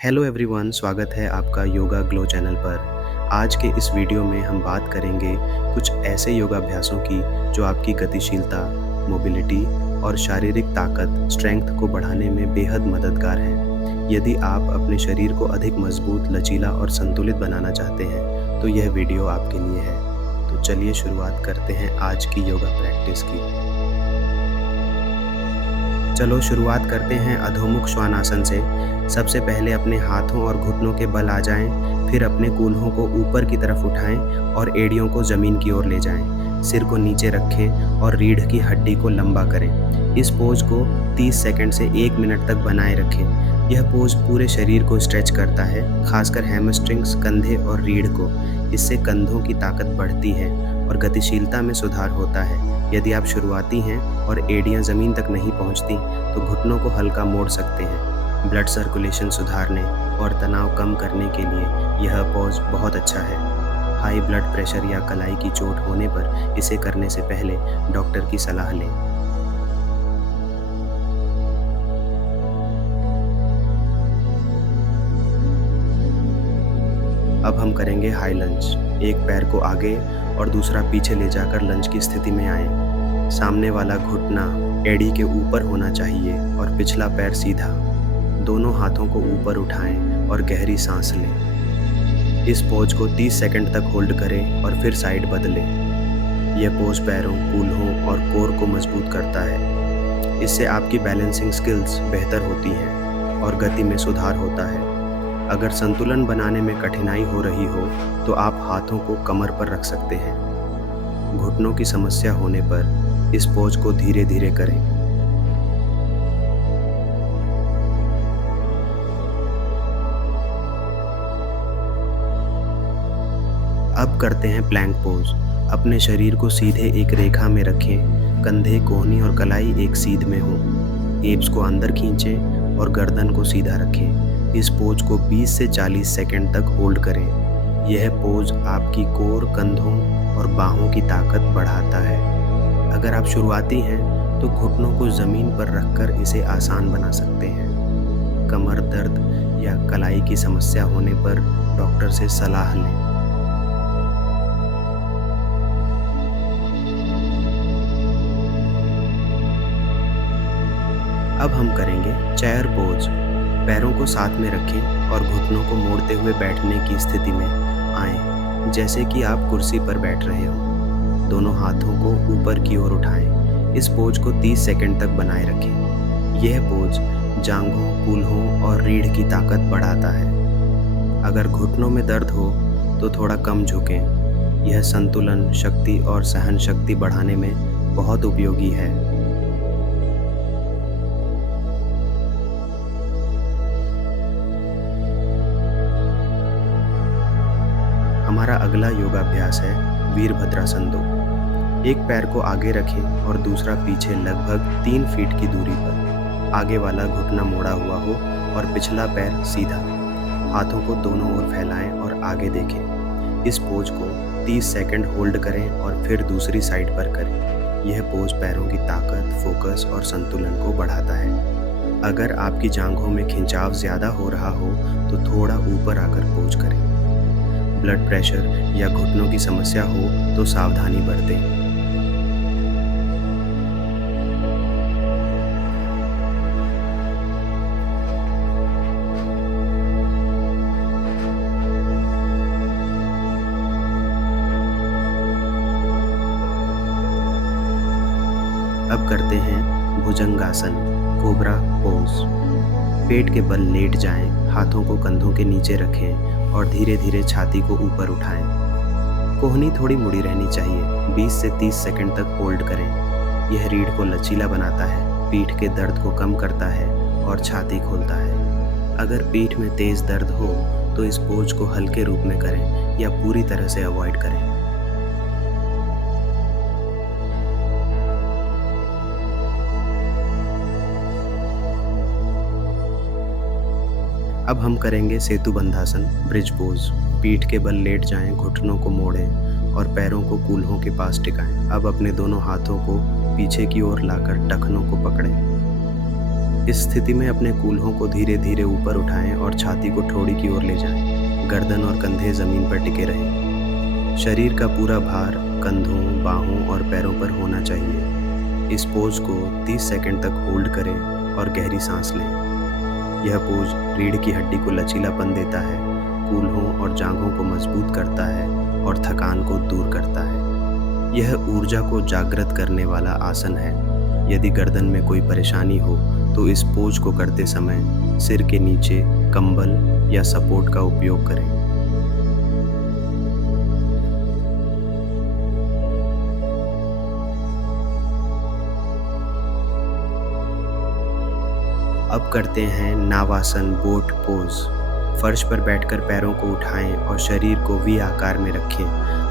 Hello everyone, स्वागत है आपका योगा ग्लो चैनल पर। आज के इस वीडियो में हम बात करेंगे कुछ ऐसे योगाभ्यासों की जो आपकी गतिशीलता, मोबिलिटी और शारीरिक ताकत स्ट्रेंथ को बढ़ाने में बेहद मददगार हैं। यदि आप अपने शरीर को अधिक मजबूत, लचीला और संतुलित बनाना चाहते हैं तो यह वीडियो आपके लिए है। तो चलिए शुरुआत करते हैं आज की योगा प्रैक्टिस की। चलो शुरुआत करते हैं अधोमुख श्वानासन से। सबसे पहले अपने हाथों और घुटनों के बल आ जाएं, फिर अपने कूल्हों को ऊपर की तरफ उठाएं और एड़ियों को ज़मीन की ओर ले जाएं। सिर को नीचे रखें और रीढ़ की हड्डी को लंबा करें। इस पोज को 30 सेकंड से 1 मिनट तक बनाए रखें। यह पोज पूरे शरीर को स्ट्रेच करता है, खासकर हैमस्ट्रिंग्स, कंधे और रीढ़ को। इससे कंधों की ताकत बढ़ती है और गतिशीलता में सुधार होता है। यदि आप शुरुआती हैं और एड़ियाँ ज़मीन तक नहीं पहुँचती तो घुटनों को हल्का मोड़ सकते हैं। ब्लड सर्कुलेशन सुधारने और तनाव कम करने के लिए यह पोज बहुत अच्छा है। हाई ब्लड प्रेशर या कलाई की चोट होने पर इसे करने से पहले डॉक्टर की सलाह लें। अब हम करेंगे हाई लंज। एक पैर को आगे और दूसरा पीछे ले जाकर लंज की स्थिति में आएं। सामने वाला घुटना एड़ी के ऊपर होना चाहिए और पिछला पैर सीधा। दोनों हाथों को ऊपर उठाएं और गहरी सांस लें। इस पोज को 30 सेकंड तक होल्ड करें और फिर साइड बदलें। यह पोज पैरों, कूल्हों और कोर को मजबूत करता है। इससे आपकी बैलेंसिंग स्किल्स बेहतर होती हैं और गति में सुधार होता है। अगर संतुलन बनाने में कठिनाई हो रही हो तो आप हाथों को कमर पर रख सकते हैं। घुटनों की समस्या होने पर इस पोज को धीरे धीरे करें। अब करते हैं प्लैंक पोज। अपने शरीर को सीधे एक रेखा में रखें। कंधे, कोहनी और कलाई एक सीध में हो। एब्स को अंदर खींचें और गर्दन को सीधा रखें। इस पोज को 20 से 40 सेकंड तक होल्ड करें। यह पोज आपकी कोर, कंधों और बाहों की ताकत बढ़ाता है। अगर आप शुरुआती हैं तो घुटनों को ज़मीन पर रखकर इसे आसान बना सकते हैं। कमर दर्द या कलाई की समस्या होने पर डॉक्टर से सलाह लें। अब हम करेंगे चेयर पोज। पैरों को साथ में रखें और घुटनों को मोड़ते हुए बैठने की स्थिति में आएं, जैसे कि आप कुर्सी पर बैठ रहे हो। दोनों हाथों को ऊपर की ओर उठाएं। इस पोज को 30 सेकंड तक बनाए रखें। यह पोज जांघों, कूल्हों और रीढ़ की ताकत बढ़ाता है। अगर घुटनों में दर्द हो तो थोड़ा कम झुकें। यह संतुलन, शक्ति और सहन शक्ति बढ़ाने में बहुत उपयोगी है। हमारा अगला योगाभ्यास है वीरभद्रासन 2। एक पैर को आगे रखें और दूसरा पीछे लगभग 3 फीट की दूरी पर। आगे वाला घुटना मोड़ा हुआ हो और पिछला पैर सीधा। हाथों को दोनों ओर फैलाएं और आगे देखें। इस पोज को 30 सेकंड होल्ड करें और फिर दूसरी साइड पर करें। यह पोज पैरों की ताकत, फोकस और संतुलन को बढ़ाता है। अगर आपकी जांघों में खिंचाव ज़्यादा हो रहा हो तो थोड़ा ऊपर आकर पोज करें। ब्लड प्रेशर या घुटनों की समस्या हो तो सावधानी बरतें। अब करते हैं भुजंगासन, कोबरा पोज। पेट के बल लेट जाएं, हाथों को कंधों के नीचे रखें और धीरे धीरे छाती को ऊपर उठाएं। कोहनी थोड़ी मुड़ी रहनी चाहिए। 20 से 30 सेकंड तक होल्ड करें। यह रीढ़ को लचीला बनाता है, पीठ के दर्द को कम करता है और छाती खोलता है। अगर पीठ में तेज़ दर्द हो तो इस पोज को हल्के रूप में करें या पूरी तरह से अवॉइड करें। अब हम करेंगे सेतुबंधासन, ब्रिज पोज। पीठ के बल लेट जाएं, घुटनों को मोड़ें और पैरों को कूल्हों के पास टिकाएं। अब अपने दोनों हाथों को पीछे की ओर लाकर टखनों को पकड़ें। इस स्थिति में अपने कूल्हों को धीरे धीरे ऊपर उठाएं और छाती को ठोड़ी की ओर ले जाएं। गर्दन और कंधे ज़मीन पर टिके रहें। शरीर का पूरा भार कंधों, बाहों और पैरों पर होना चाहिए। इस पोज को 30 सेकंड तक होल्ड करें और गहरी सांस लें। यह पोज रीढ़ की हड्डी को लचीलापन देता है, कूल्हों और जांघों को मजबूत करता है और थकान को दूर करता है। यह ऊर्जा को जागृत करने वाला आसन है। यदि गर्दन में कोई परेशानी हो तो इस पोज को करते समय सिर के नीचे कंबल या सपोर्ट का उपयोग करें। अब करते हैं नावासन बोट पोज। फर्श पर बैठकर पैरों को उठाएं और शरीर को वी आकार में रखें।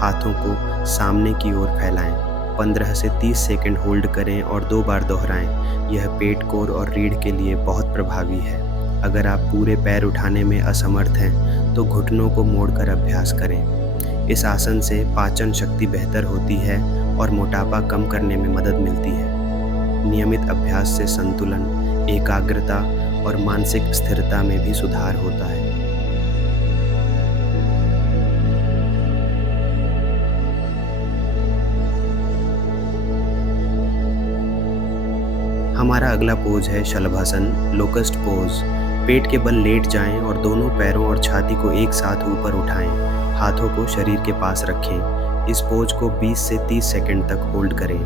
हाथों को सामने की ओर फैलाएं। 15 से 30 सेकंड होल्ड करें और 2 बार दोहराएं। यह पेट, कोर और रीढ़ के लिए बहुत प्रभावी है। अगर आप पूरे पैर उठाने में असमर्थ हैं तो घुटनों को मोड़कर अभ्यास करें। इस आसन से पाचन शक्ति बेहतर होती है और मोटापा कम करने में मदद मिलती है। नियमित अभ्यास से संतुलन, एकाग्रता और मानसिक स्थिरता में भी सुधार होता है। हमारा अगला पोज है शलभासन, लोकस्ट पोज। पेट के बल लेट जाएं और दोनों पैरों और छाती को एक साथ ऊपर उठाएं। हाथों को शरीर के पास रखें। इस पोज को 20 से 30 सेकंड तक होल्ड करें।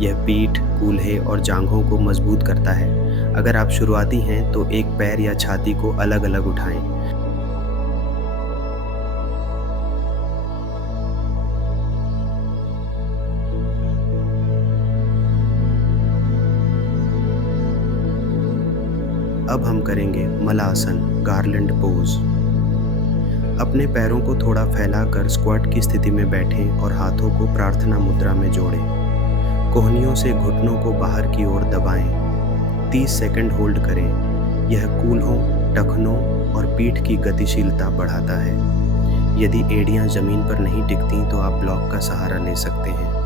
यह पीठ, कूल्हे और जांघों को मजबूत करता है। अगर आप शुरुआती हैं तो एक पैर या छाती को अलग अलग उठाएं। अब हम करेंगे मलासन, गार्लैंड पोज। अपने पैरों को थोड़ा फैलाकर स्क्वाट की स्थिति में बैठें और हाथों को प्रार्थना मुद्रा में जोड़ें। कोहनियों से घुटनों को बाहर की ओर दबाएं। 30 सेकंड होल्ड करें। यह कूल्हों, टखनों और पीठ की गतिशीलता बढ़ाता है। यदि एड़ियां जमीन पर नहीं टिकती तो आप ब्लॉक का सहारा ले सकते हैं।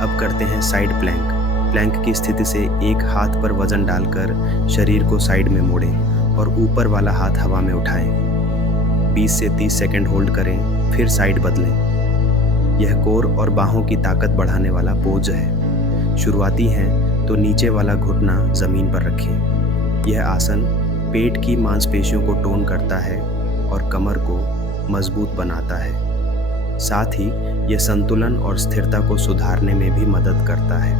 अब करते हैं साइड प्लैंक। प्लैंक की स्थिति से एक हाथ पर वजन डालकर शरीर को साइड में मोड़ें और ऊपर वाला हाथ हवा में उठाएं। 20 से 30 सेकंड होल्ड करें, फिर साइड बदलें। यह कोर और बाहों की ताकत बढ़ाने वाला पोज है। शुरुआती हैं तो नीचे वाला घुटना ज़मीन पर रखें। यह आसन पेट की मांसपेशियों को टोन करता है और कमर को मजबूत बनाता है। साथ ही यह संतुलन और स्थिरता को सुधारने में भी मदद करता है।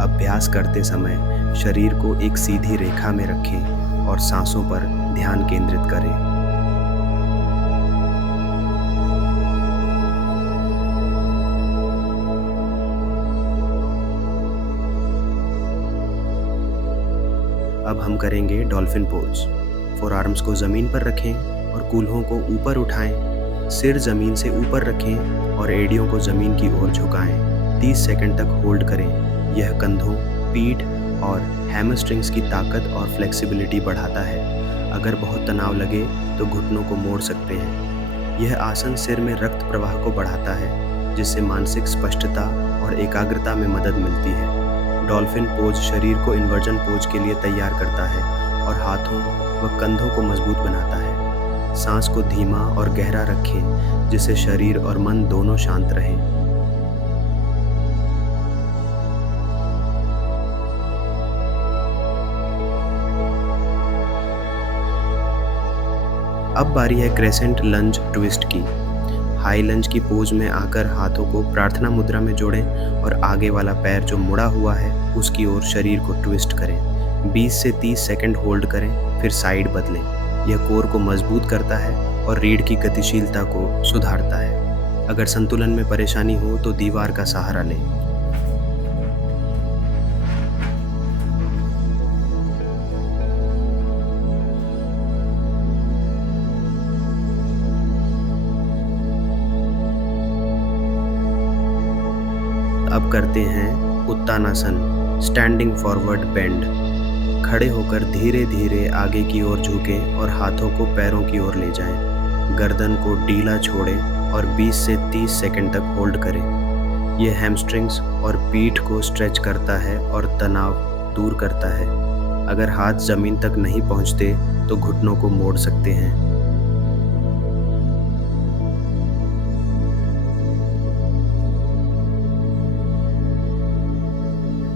अभ्यास करते समय शरीर को एक सीधी रेखा में रखें और सांसों पर ध्यान केंद्रित करें। अब हम करेंगे डॉल्फिन पोज। फोरआर्म्स को ज़मीन पर रखें और कूल्हों को ऊपर उठाएं। सिर ज़मीन से ऊपर रखें और एड़ियों को ज़मीन की ओर झुकाएं। 30 सेकंड तक होल्ड करें। यह कंधों, पीठ और हैमस्ट्रिंग्स की ताकत और फ्लेक्सिबिलिटी बढ़ाता है। अगर बहुत तनाव लगे तो घुटनों को मोड़ सकते हैं। यह आसन सिर में रक्त प्रवाह को बढ़ाता है, जिससे मानसिक स्पष्टता और एकाग्रता में मदद मिलती है। डॉल्फिन पोज शरीर को इन्वर्जन पोज के लिए तैयार करता है और हाथों व कंधों को मजबूत बनाता है। सांस को धीमा और गहरा रखें, जिससे शरीर और मन दोनों शांत रहें। अब बारी है क्रेसेंट लंज ट्विस्ट की। हाई लंज की पोज में आकर हाथों को प्रार्थना मुद्रा में जोड़ें और आगे वाला पैर जो मुड़ा हुआ है उसकी ओर शरीर को ट्विस्ट करें। 20 से 30 सेकंड होल्ड करें, फिर साइड बदलें। यह कोर को मजबूत करता है और रीढ़ की गतिशीलता को सुधारता है। अगर संतुलन में परेशानी हो तो दीवार का सहारा लें। अब करते हैं उत्तानासन, स्टैंडिंग फॉरवर्ड बेंड। खड़े होकर धीरे धीरे आगे की ओर झुकें और हाथों को पैरों की ओर ले जाएं। गर्दन को ढीला छोड़ें और 20 से 30 सेकंड तक होल्ड करें। यह हैमस्ट्रिंग्स और पीठ को स्ट्रेच करता है और तनाव दूर करता है। अगर हाथ ज़मीन तक नहीं पहुंचते तो घुटनों को मोड़ सकते हैं।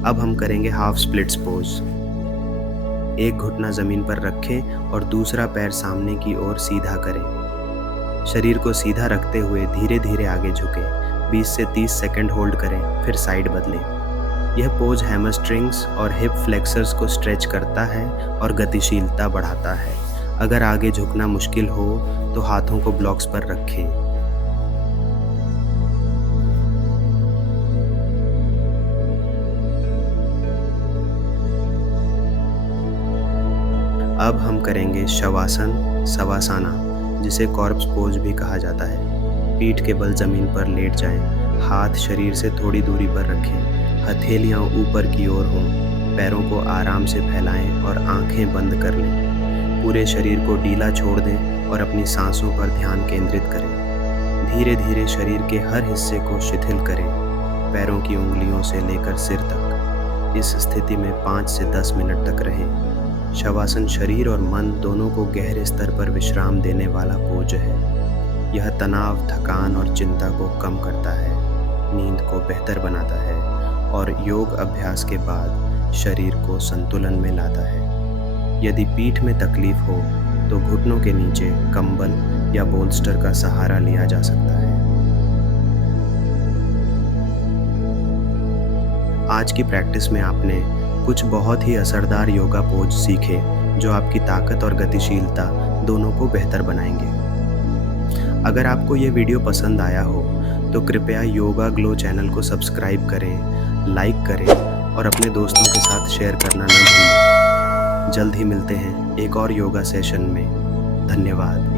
अब हम करेंगे हाफ स्प्लिट्स पोज। एक घुटना ज़मीन पर रखें और दूसरा पैर सामने की ओर सीधा करें। शरीर को सीधा रखते हुए धीरे धीरे आगे झुकें। 20 से 30 सेकंड होल्ड करें, फिर साइड बदलें। यह पोज हैमस्ट्रिंग्स और हिप फ्लेक्सर्स को स्ट्रेच करता है और गतिशीलता बढ़ाता है। अगर आगे झुकना मुश्किल हो तो हाथों को ब्लॉक्स पर रखें। अब हम करेंगे शवासन सवासाना, जिसे कॉर्प्स पोज भी कहा जाता है। पीठ के बल ज़मीन पर लेट जाएं, हाथ शरीर से थोड़ी दूरी पर रखें, हथेलियाँ ऊपर की ओर हों, पैरों को आराम से फैलाएं और आंखें बंद कर लें। पूरे शरीर को ढीला छोड़ दें और अपनी सांसों पर ध्यान केंद्रित करें। धीरे धीरे शरीर के हर हिस्से को शिथिल करें, पैरों की उंगलियों से लेकर सिर तक। इस स्थिति में 5 से 10 मिनट तक रहें। शवासन शरीर और मन दोनों को गहरे स्तर पर विश्राम देने वाला पोज है। यह तनाव, थकान और चिंता को कम करता है, नींद को बेहतर बनाता है और योग अभ्यास के बाद शरीर को संतुलन में लाता है। यदि पीठ में तकलीफ हो तो घुटनों के नीचे कंबल या बोल्स्टर का सहारा लिया जा सकता है। आज की प्रैक्टिस में आपने कुछ बहुत ही असरदार योगा पोज सीखे जो आपकी ताकत और गतिशीलता दोनों को बेहतर बनाएंगे। अगर आपको ये वीडियो पसंद आया हो तो कृपया योगा ग्लो चैनल को सब्सक्राइब करें, लाइक करें और अपने दोस्तों के साथ शेयर करना न भूलें। जल्द ही मिलते हैं एक और योगा सेशन में। धन्यवाद।